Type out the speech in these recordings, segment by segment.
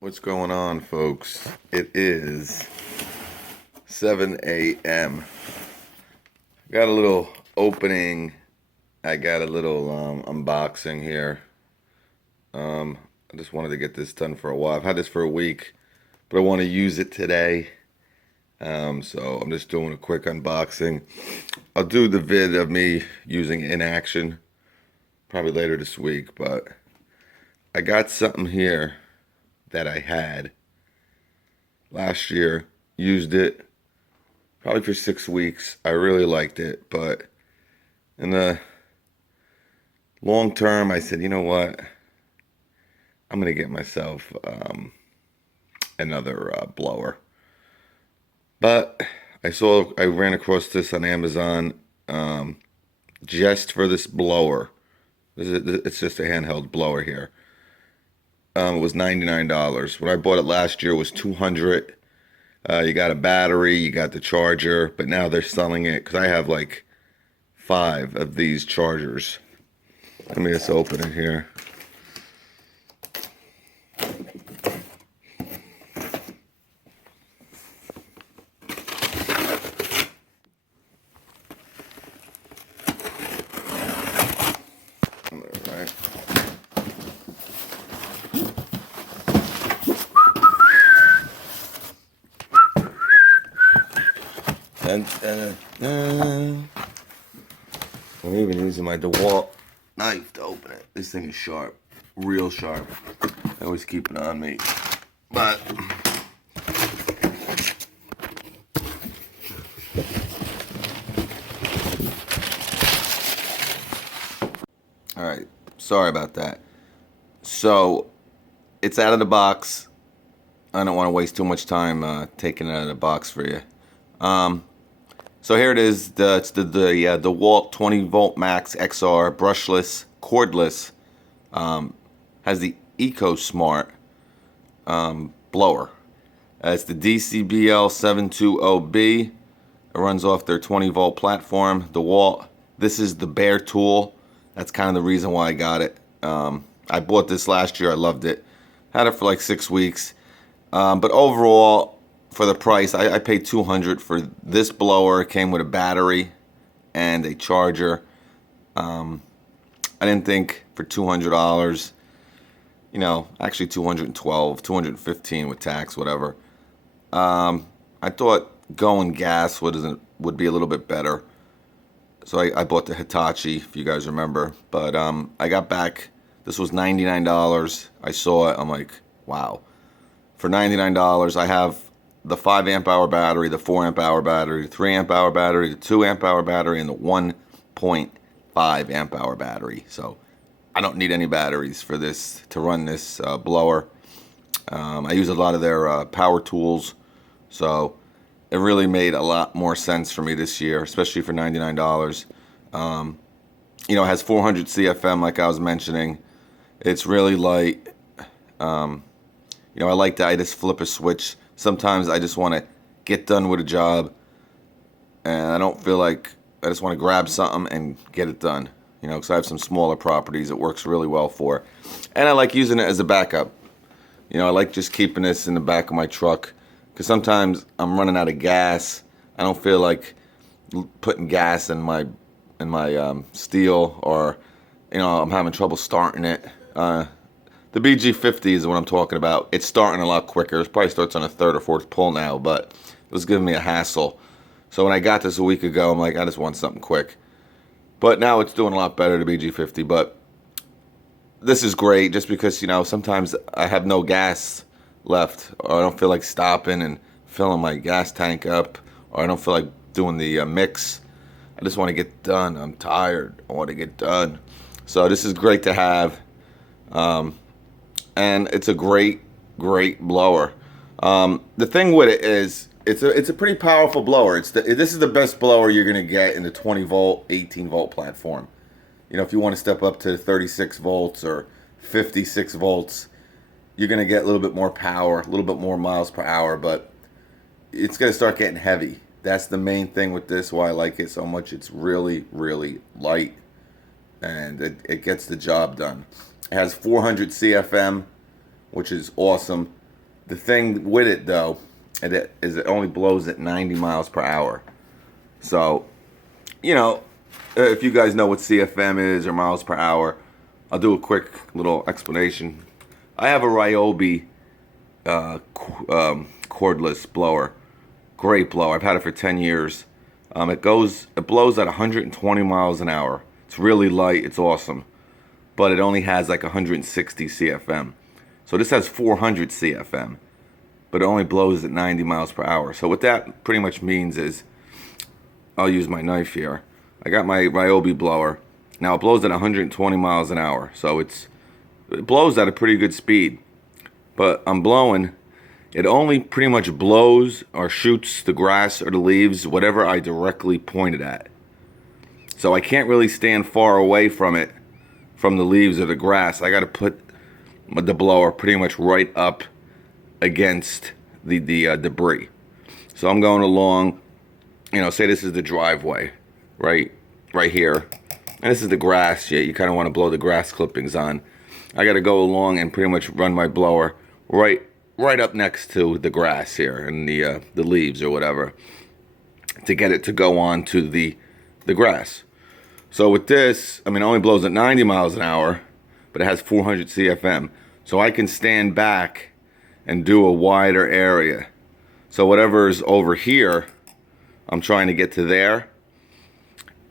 What's going on, folks? It is 7 a.m. Got a little opening. I got a little unboxing here. I just wanted to get this done for a while. I've had this for a week, but I want to use it today. So I'm just doing a quick unboxing. I'll do the vid of me using it in action probably later this week, but I got something here that I had last year, used it probably for 6 weeks. I really liked it, but in the long term, I said, you know what? I'm gonna get myself another blower. But I ran across this on Amazon just for this blower. It's just a handheld blower here. It was $99. When I bought it last year, it was $200. You got a battery, you got the charger, but now they're selling it because I have like 5 of these chargers. Let me just open it here. All right. I'm even using my DeWalt knife to open it. This thing is sharp, real sharp. I always keep it on me. But all right, sorry about that. So it's out of the box. I don't want to waste too much time taking it out of the box for you. So here it is. It's the DeWalt 20 volt max XR brushless cordless. Has the EcoSmart blower. It's the DCBL720B. It runs off their 20 volt platform. DeWalt. This is the bare tool. That's kind of the reason why I got it. I bought this last year. I loved it. Had it for like 6 weeks. But overall, for the price, I paid $200 for this blower. It came with a battery and a charger. I didn't think for $200, you know, actually $212, $215 with tax, whatever. I thought going gas would be a little bit better. So I bought the Hitachi, if you guys remember. But I got back, this was $99. I saw it, I'm like, wow. For $99, I have the 5 amp hour battery, the 4 amp hour battery, the 3 amp hour battery, the 2 amp hour battery, and the 1.5 amp hour battery. So I don't need any batteries for this to run this blower. I use a lot of their power tools, so it really made a lot more sense for me this year, especially for $99. You know, it has 400 CFM, like I was mentioning. It's really light. You know, I like that I just flip a switch. Sometimes I just want to get done with a job, and I don't feel like I just want to grab something and get it done. You know, because I have some smaller properties it works really well for. And I like using it as a backup. You know, I like just keeping this in the back of my truck, because sometimes I'm running out of gas. I don't feel like putting gas in my steel, or, you know, I'm having trouble starting it. The BG50 is what I'm talking about. It's starting a lot quicker. It probably starts on a 3rd or 4th pull now, but it was giving me a hassle. So when I got this a week ago, I'm like, I just want something quick. But now it's doing a lot better, the BG50. But this is great just because, you know, sometimes I have no gas left, or I don't feel like stopping and filling my gas tank up, or I don't feel like doing the mix. I just want to get done. I'm tired. I want to get done. So this is great to have. And it's a great blower. The thing with it is, it's a pretty powerful blower. This is the best blower you're gonna get in the 20 volt, 18 volt platform. You know, if you want to step up to 36 volts or 56 volts, you're gonna get a little bit more power, a little bit more miles per hour, but it's gonna start getting heavy. That's the main thing with this, why I like it so much. It's really light, and it gets the job done. It has 400 CFM, which is awesome. The thing with it though, it only blows at 90 miles per hour. So, you know, if you guys know what CFM is or miles per hour, I'll do a quick little explanation. I have a Ryobi cordless blower. Great blower. I've had it for 10 years. It blows at 120 miles an hour. It's really light. It's awesome. But it only has like 160 CFM. So this has 400 CFM. But it only blows at 90 miles per hour. So what that pretty much means is, I'll use my knife here. I got my Ryobi blower. Now it blows at 120 miles an hour. So it blows at a pretty good speed. But I'm blowing, it only pretty much blows or shoots the grass or the leaves, whatever I directly point it at. So I can't really stand far away from it, from the leaves or the grass. I got to put the blower pretty much right up against the debris. So I'm going along, you know, say this is the driveway, right here. And this is the grass. Yeah, you kind of want to blow the grass clippings on. I got to go along and pretty much run my blower right up next to the grass here and the leaves or whatever, to get it to go on to the grass. So with this, I mean, it only blows at 90 miles an hour, but it has 400 CFM. So I can stand back and do a wider area. So whatever's over here, I'm trying to get to there,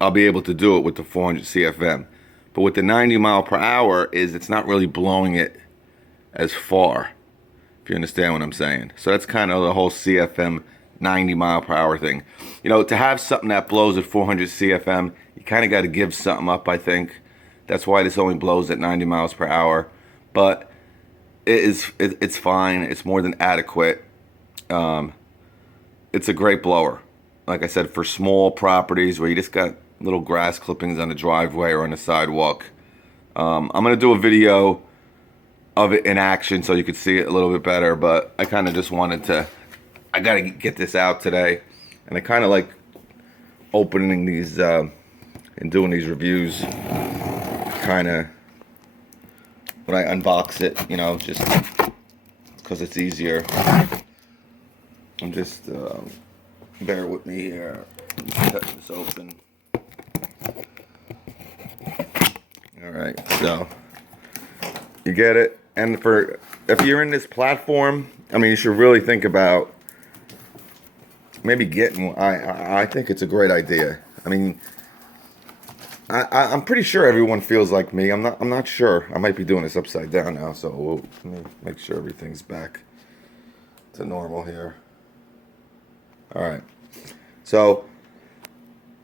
I'll be able to do it with the 400 CFM. But with the 90 mile per hour it's not really blowing it as far, if you understand what I'm saying. So that's kind of the whole CFM 90 mile per hour thing. You know, to have something that blows at 400 CFM, you kind of got to give something up, I think. That's why this only blows at 90 miles per hour. But it's fine. It's more than adequate. It's a great blower. Like I said, for small properties where you just got little grass clippings on the driveway or on the sidewalk. I'm going to do a video of it in action so you could see it a little bit better, but I kind of just wanted to, I got to get this out today. And I kind of like opening these and doing these reviews kind of when I unbox it, you know, just because it's easier. I'm just, bear with me here. Cut this open. Alright, so you get it. And if you're in this platform, I mean, you should really think about maybe getting one. I think it's a great idea. I mean, I'm pretty sure everyone feels like me. I'm not sure. I might be doing this upside down now, so let me make sure everything's back to normal here. Alright. So,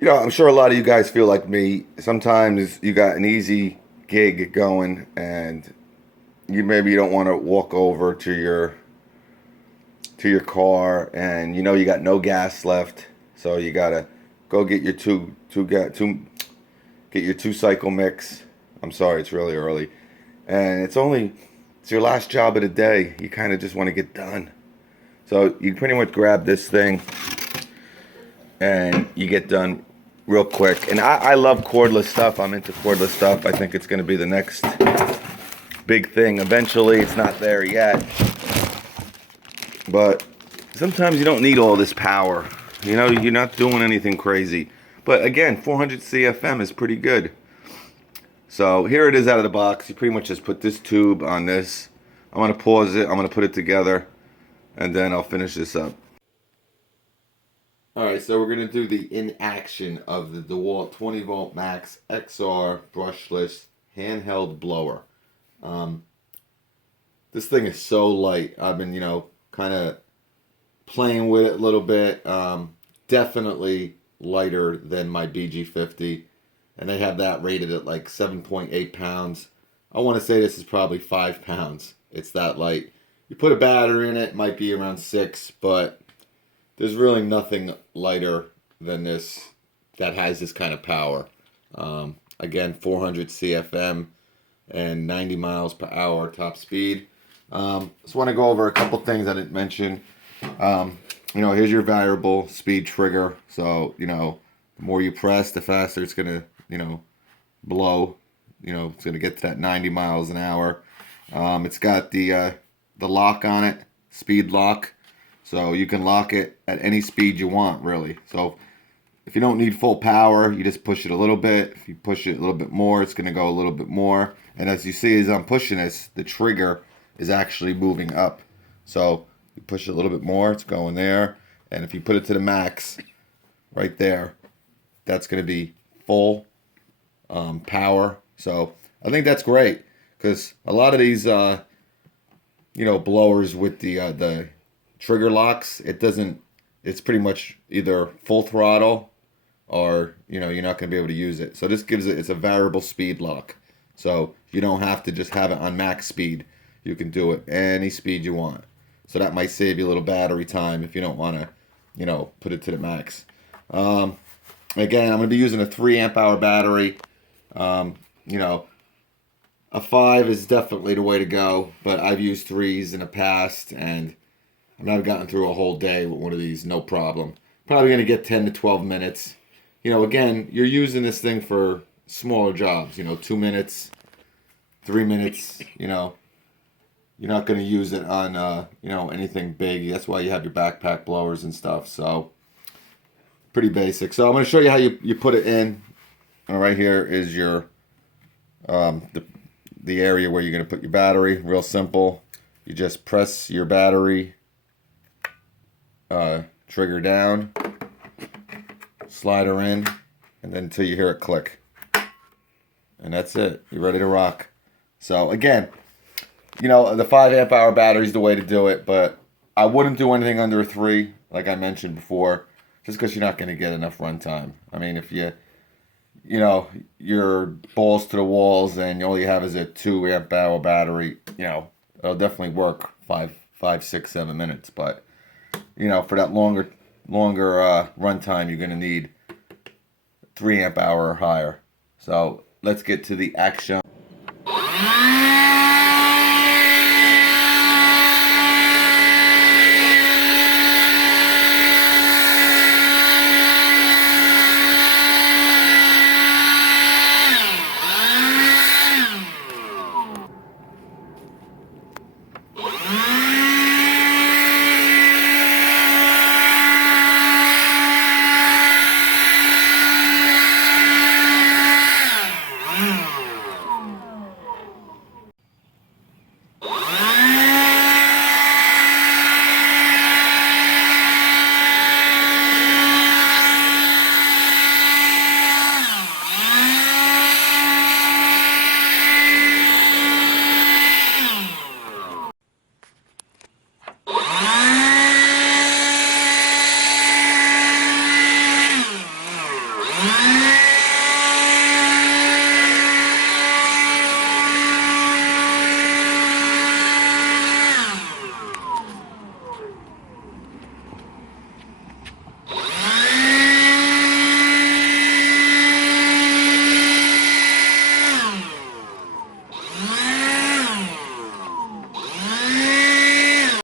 you know, I'm sure a lot of you guys feel like me. Sometimes you got an easy gig going and you don't want to walk over to your car and you know you got no gas left, so you gotta go get your get your 2-cycle mix. I'm sorry, it's really early, and it's your last job of the day. You kind of just want to get done, so you pretty much grab this thing and you get done real quick. And I love cordless stuff. I'm into cordless stuff. I think it's going to be the next big thing. Eventually, it's not there yet. But sometimes you don't need all this power. You know, you're not doing anything crazy. But again, 400 CFM is pretty good. So here it is out of the box. You pretty much just put this tube on this. I'm going to pause it. I'm going to put it together. And then I'll finish this up. Alright, so we're going to do the in action of the DeWalt 20 volt max XR brushless handheld blower. This thing is so light. I've been, you know, kind of playing with it a little bit. Definitely lighter than my BG50. And they have that rated at like 7.8 pounds. I want to say this is probably 5 pounds. It's that light. You put a battery in it, it might be around 6, but there's really nothing lighter than this that has this kind of power. Again, 400 CFM and 90 miles per hour top speed. Just want to go over a couple things I didn't mention. You know, here's your variable speed trigger. So, you know, the more you press, the faster it's going to, you know, blow. You know, it's going to get to that 90 miles an hour. It's got the lock on it. speed lock. So you can lock it at any speed you want, really. So if you don't need full power, you just push it a little bit. If you push it a little bit more, it's going to go a little bit more. And as you see, as I'm pushing this, the trigger is actually moving up. So you push it a little bit more, it's going there. And if you put it to the max, right there, that's going to be full power. So I think that's great, because a lot of these, blowers with the trigger locks, it's pretty much either full throttle or, you're not going to be able to use it. So this it's a variable speed lock. So you don't have to just have it on max speed. You can do it any speed you want. So that might save you a little battery time if you don't want to, put it to the max. Again, I'm going to be using a 3 amp hour battery. A 5 is definitely the way to go, but I've used 3s in the past, and I've gotten through a whole day with one of these, no problem. Probably going to get 10 to 12 minutes. Again, you're using this thing for smaller jobs, 2 minutes, 3 minutes, You're not going to use it on, anything big. That's why you have your backpack blowers and stuff. So, pretty basic. So, I'm going to show you how you put it in. Right here is your, the area where you're going to put your battery. Real simple. You just press your battery trigger down, slide her in, and then until you hear it click. And that's it. You're ready to rock. So, again, the 5 amp hour battery is the way to do it, but I wouldn't do anything under a 3, like I mentioned before, just because you're not going to get enough runtime. I mean, if you're balls to the walls and all you have is a 2 amp hour battery, it'll definitely work 5, 6, 7 minutes. But, for that longer runtime, you're going to need 3 amp hour or higher. So let's get to the action.